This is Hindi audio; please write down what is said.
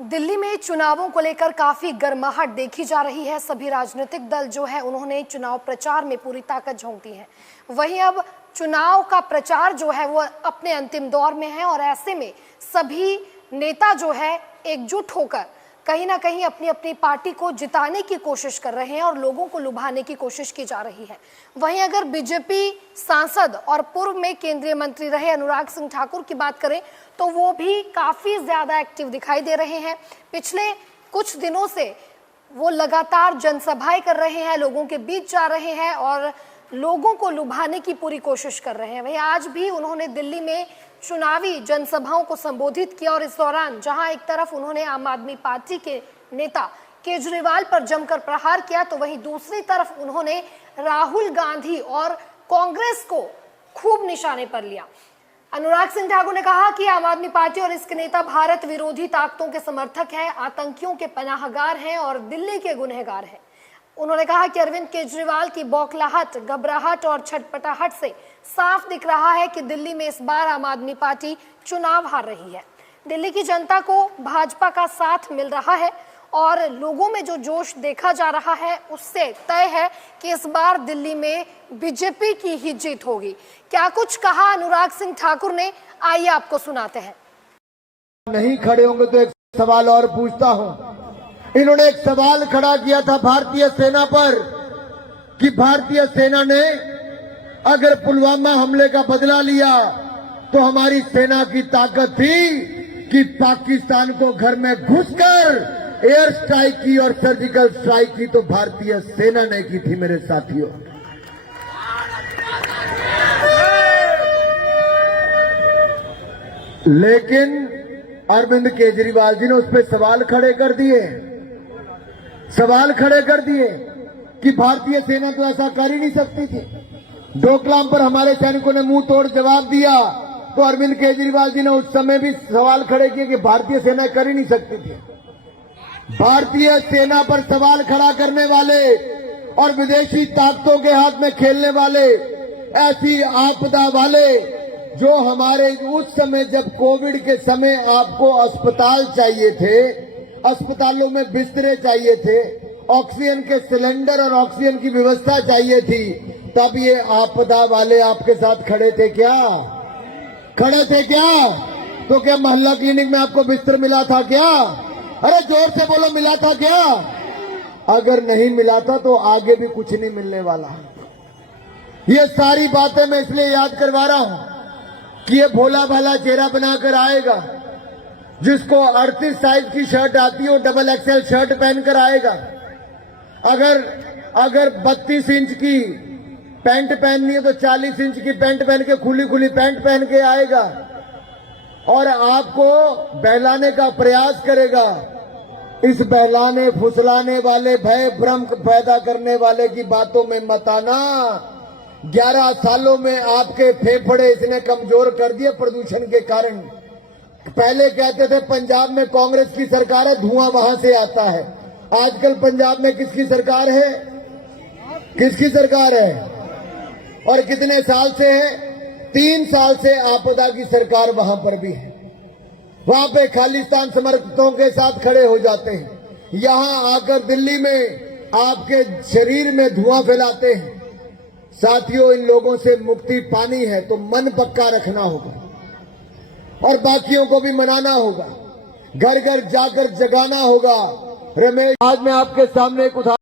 दिल्ली में चुनावों को लेकर काफी गर्माहट देखी जा रही है। सभी राजनीतिक दल जो है उन्होंने चुनाव प्रचार में पूरी ताकत झोंक दी है। वहीं अब चुनाव का प्रचार जो है वो अपने अंतिम दौर में है और ऐसे में सभी नेता जो है एकजुट होकर कहीं ना कहीं अपनी अपनी पार्टी को जिताने की कोशिश कर रहे हैं और लोगों को लुभाने की कोशिश की जा रही है। वहीं अगर बीजेपी सांसद और पूर्व में केंद्रीय मंत्री रहे अनुराग सिंह ठाकुर की बात करें तो वो भी काफी ज्यादा एक्टिव दिखाई दे रहे हैं। पिछले कुछ दिनों से वो लगातार जनसभाएं कर रहे हैं, लोगों के बीच जा रहे हैं और लोगों को लुभाने की पूरी कोशिश कर रहे हैं। वहीं आज भी उन्होंने दिल्ली में चुनावी जनसभाओं को संबोधित किया और इस दौरान जहां एक तरफ उन्होंने आम आदमी पार्टी के नेता केजरीवाल पर जमकर प्रहार किया तो वहीं दूसरी तरफ उन्होंने राहुल गांधी और कांग्रेस को खूब निशाने पर लिया। अनुराग सिंह ठाकुर ने कहा कि आम आदमी पार्टी और इसके नेता भारत विरोधी ताकतों के समर्थक हैं, आतंकियों के पनाहगार हैं और दिल्ली के गुनहगार हैं। उन्होंने कहा कि अरविंद केजरीवाल की बौखलाहट, घबराहट और छटपटाहट से साफ दिख रहा है कि दिल्ली में इस बार आम आदमी पार्टी चुनाव हार रही है। दिल्ली की जनता को भाजपा का साथ मिल रहा है और लोगों में जो जोश देखा जा रहा है उससे तय है कि इस बार दिल्ली में बीजेपी की ही जीत होगी। क्या कुछ कहा अनुराग सिंह ठाकुर ने, आइए आपको सुनाते हैं। नहीं खड़े होंगे तो एक सवाल और पूछता हूं। इन्होंने एक सवाल खड़ा किया था भारतीय सेना पर कि भारतीय सेना ने अगर पुलवामा हमले का बदला लिया तो हमारी सेना की ताकत थी कि पाकिस्तान को घर में घुसकर एयर स्ट्राइक की और सर्जिकल स्ट्राइक की, तो भारतीय सेना ने की थी मेरे साथियों। लेकिन अरविंद केजरीवाल जी ने उस पर सवाल खड़े कर दिए कि भारतीय सेना तो ऐसा कर ही नहीं सकती थी। डोकलाम पर हमारे सैनिकों ने मुंह तोड़ जवाब दिया तो अरविंद केजरीवाल जी ने उस समय भी सवाल खड़े किए कि भारतीय सेना कर ही नहीं सकती थी। भारतीय सेना पर सवाल खड़ा करने वाले और विदेशी ताकतों के हाथ में खेलने वाले, ऐसी आपदा वाले जो हमारे उस समय जब कोविड के समय आपको अस्पताल चाहिए थे, अस्पतालों में बिस्तरे चाहिए थे, ऑक्सीजन के सिलेंडर और ऑक्सीजन की व्यवस्था चाहिए थी, तब ये आपदा वाले आपके साथ खड़े थे क्या? तो क्या मोहल्ला क्लिनिक में आपको बिस्तर मिला था क्या? अरे जोर से बोलो, मिला था क्या? अगर नहीं मिला था तो आगे भी कुछ नहीं मिलने वाला। ये सारी बातें मैं इसलिए याद करवा रहा हूं कि ये भोला भाला चेहरा बनाकर आएगा, जिसको 38 साइज की शर्ट आती है वो डबल एक्सएल शर्ट पहनकर आएगा। अगर 32 इंच की पैंट पहननी है तो 40 इंच की पैंट पहन के, खुली खुली पैंट पहन के आएगा और आपको बहलाने का प्रयास करेगा। इस बहलाने फुसलाने वाले, भय भ्रम पैदा करने वाले की बातों में मत आना। 11 सालों में आपके फेफड़े इसने कमजोर कर दिए प्रदूषण के कारण। पहले कहते थे पंजाब में कांग्रेस की सरकार है, धुआं वहां से आता है। आजकल पंजाब में किसकी सरकार है? और कितने साल से है? 3 साल से आपदा की सरकार वहां पर भी है। वहां पे खालिस्तान समर्थकों के साथ खड़े हो जाते हैं, यहां आकर दिल्ली में आपके शरीर में धुआं फैलाते हैं। साथियों, इन लोगों से मुक्ति पानी है तो मन पक्का रखना होगा और बाकियों को भी मनाना होगा, घर घर जाकर जगाना होगा। रमेश, आज मैं आपके सामने एक उदाहरण